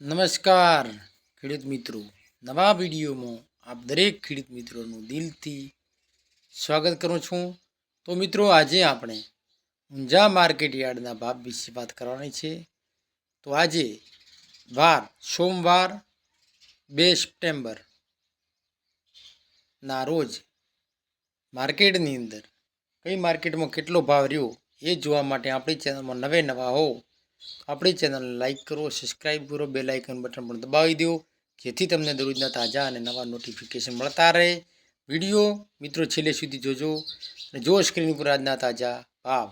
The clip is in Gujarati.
નમસ્કાર ખેડૂત મિત્રો, નવા વિડીયોમાં આપ દરેક ખેડૂત મિત્રોનું દિલથી સ્વાગત કરું છું. તો મિત્રો, આજે આપણે ઊંઝા માર્કેટ યાર્ડના ભાવ વિશે વાત કરવાની છે. તો આજે સોમવાર 2 સપ્ટેમ્બરના રોજ માર્કેટની અંદર કઈ માર્કેટમાં કેટલો ભાવ રહ્યો એ જોવા માટે આપણી ચેનલમાં નવા હો આપણી ચેનલને લાઇક કરો, સબસ્ક્રાઈબ કરો, બેલ આઇકન બટન પણ દબાવી દો, જેથી તમને દરરોજના તાજા અને નવા નોટિફિકેશન મળતા રહે. વિડીયો મિત્રો છેલ્લે સુધી જોજો અને જો સ્ક્રીન ઉપર આજના તાજા ભાવ